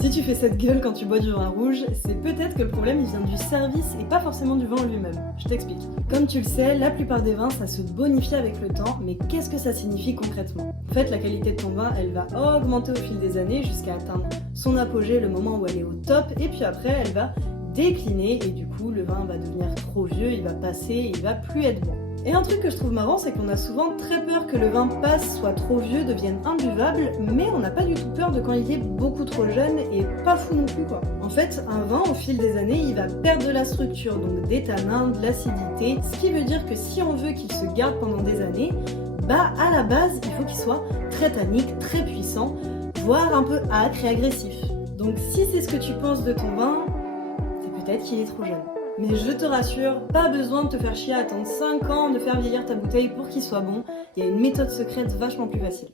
Si tu fais cette gueule quand tu bois du vin rouge, c'est peut-être que le problème il vient du service et pas forcément du vin en lui-même. Je t'explique. Comme tu le sais, la plupart des vins ça se bonifie avec le temps, mais qu'est-ce que ça signifie concrètement? En fait, la qualité de ton vin elle va augmenter au fil des années jusqu'à atteindre son apogée, le moment où elle est au top, et puis après elle va décliner et du coup le vin va devenir trop vieux, il va passer, il va plus être bon. Et un truc que je trouve marrant, c'est qu'on a souvent très peur que le vin passe, soit trop vieux, devienne imbuvable, mais on n'a pas du tout peur de quand il est beaucoup trop jeune et pas fou non plus quoi. En fait, un vin, au fil des années, il va perdre de la structure, donc des tanins, de l'acidité, ce qui veut dire que si on veut qu'il se garde pendant des années, bah à la base, il faut qu'il soit très tannique, très puissant, voire un peu âcre et agressif. Donc si c'est ce que tu penses de ton vin, c'est peut-être qu'il est trop jeune. Mais je te rassure, pas besoin de te faire chier à attendre 5 ans de faire vieillir ta bouteille pour qu'il soit bon, il y a une méthode secrète vachement plus facile.